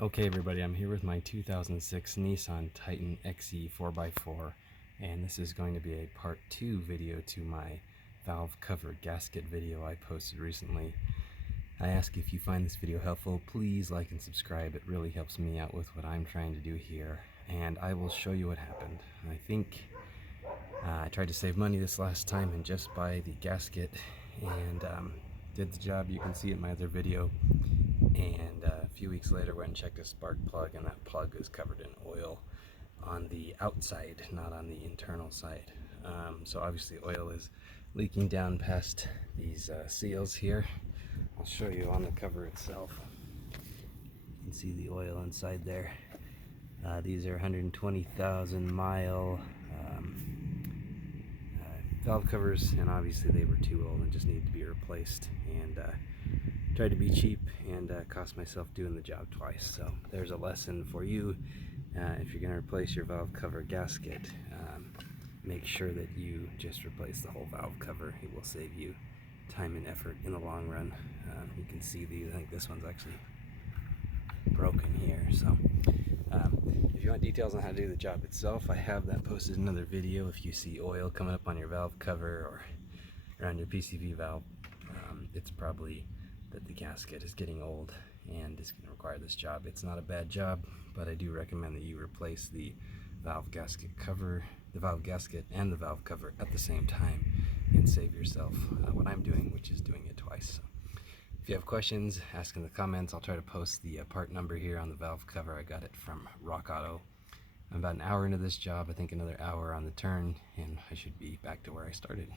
Okay everybody, I'm here with my 2006 Nissan Titan XE 4x4, and this is going to be a part 2 video to my valve cover gasket video I posted recently. I ask if you find this video helpful, please like and subscribe. It really helps me out with what I'm trying to do here, and I will show you what happened. I think I tried to save money this last time and just buy the gasket, and did the job. You can see it in my other video. And a few weeks later went and checked a spark plug, and that plug is covered in oil on the outside, not on the internal side. So obviously oil is leaking down past these seals here. I'll show you on the cover itself. You can see the oil inside there. These are 120,000 mile valve covers, and obviously they were too old and just needed to be replaced. And tried to be cheap and cost myself doing the job twice. So there's a lesson for you. If you're going to replace your valve cover gasket, make sure that you just replace the whole valve cover. It will save you time and effort in the long run. You can see these. I think this one's actually broken here. So if you want details on how to do the job itself, I have that posted in another video. If you see oil coming up on your valve cover or around your PCV valve, it's probably that the gasket is getting old and is going to require this job. It's not a bad job, but I do recommend that you replace the valve gasket cover, the valve gasket and the valve cover at the same time, and save yourself what I'm doing, which is doing it twice. So if you have questions, ask in the comments. I'll try to post the part number here on the valve cover. I got it from Rock Auto. I'm about an hour into this job, I think another hour on the turn, and I should be back to where I started.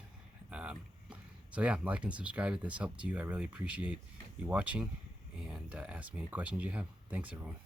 So yeah, like and subscribe if this helped you. I really appreciate you watching, and ask me any questions you have. Thanks everyone.